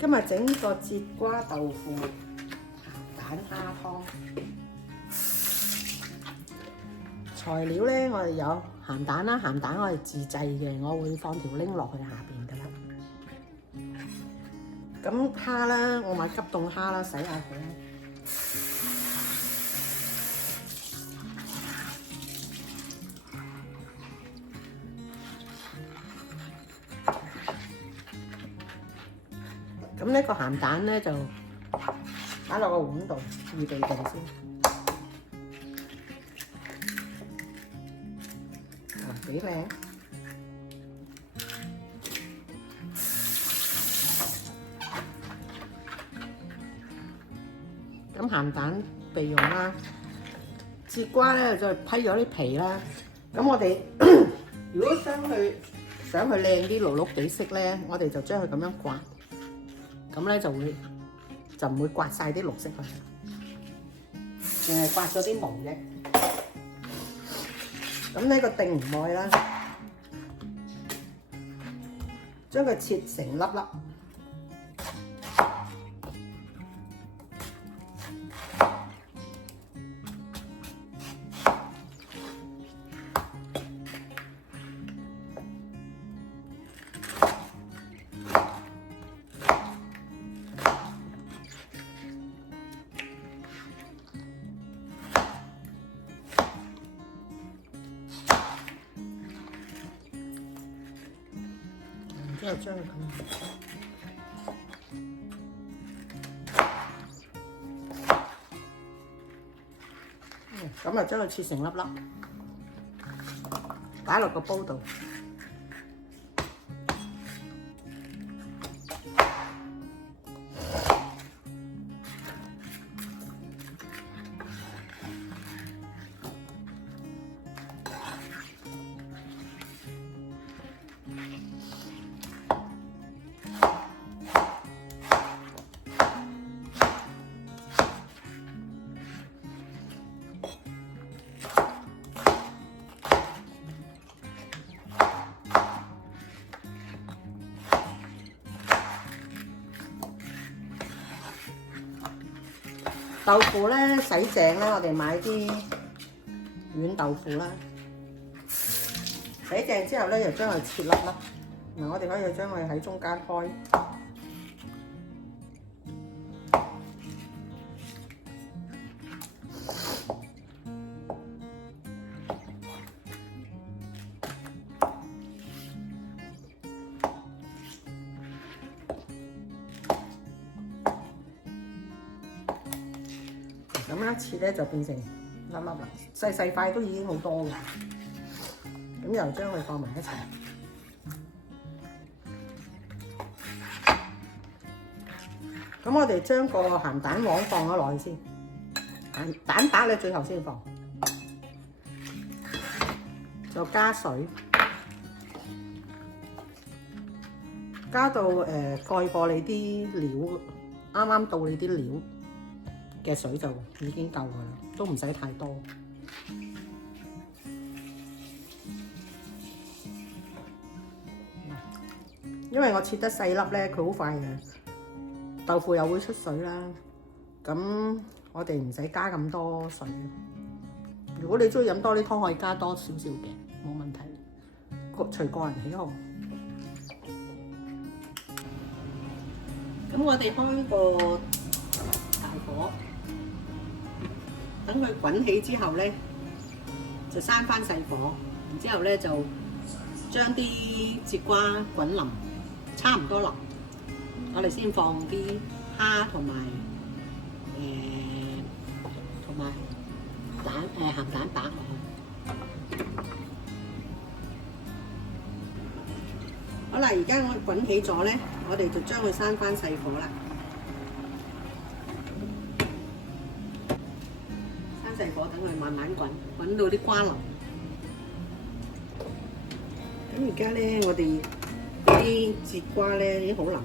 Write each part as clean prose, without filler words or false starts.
今日整個節瓜豆腐蛋蝦湯。材料咧，我哋有鹹蛋啦，鹹蛋我係自製嘅，我會放條 link 落去下邊噶啦。咁蝦啦，我買急凍蝦啦，洗下佢啦。咁呢個鹹蛋咧就擺落個碗度預備定先。幾靚！咁鹹蛋備用啦，節瓜咧就批咗啲皮啦。咁我哋如果想佢靚啲綠綠地色咧，我哋就將佢咁樣刮，咁咧就唔會刮晒啲綠色去，淨係刮咗啲毛啫。咁呢個定唔愛啦，將佢切成粒粒。之後將佢咁啊，將佢切成粒粒，擺落個煲度。豆腐咧洗淨啦，我哋買啲軟豆腐啦。洗淨之後咧，就將佢切粒粒。嗱，我哋可以將佢喺中間開。咁一切咧就變成粒粒啦，細細塊都已經好多㗎。咁又將佢放埋一齊。咁我哋將個鹹蛋黃放咗落去先，蛋白咧最後先放，就加水，加到蓋過你啲料，啱啱到你啲料嘅水就已經夠㗎啦，都唔使太多。因為我切得細粒咧，佢好快嘅，豆腐又會出水啦。咁我哋唔使加咁多水。如果你中意飲多啲湯，可以加多少少嘅，冇問題。隨個人喜好。咁我哋開個大火。等佢滾起之後咧，就閂翻細火，然之後咧就將啲節瓜滾腍，差唔多腍，我哋先放啲蝦同埋鹹蛋白落去。好啦，而家我滾起咗咧，我哋就將佢閂翻細火啦。細火等佢慢慢滾，滾到啲瓜腍。咁而家咧，我哋啲節瓜咧已經好腍啦，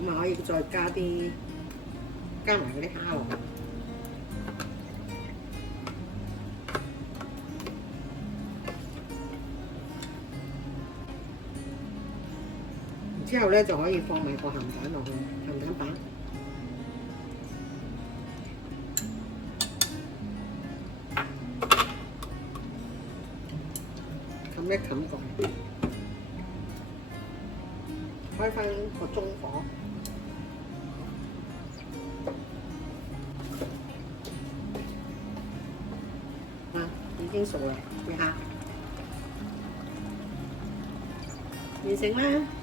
咁啊可以再加埋嗰啲蝦落去。然之後咧就可以放埋個鹹蛋落去，鹹蛋白。冚一冚佢，開翻個中火。已經熟啦，你下完成啦。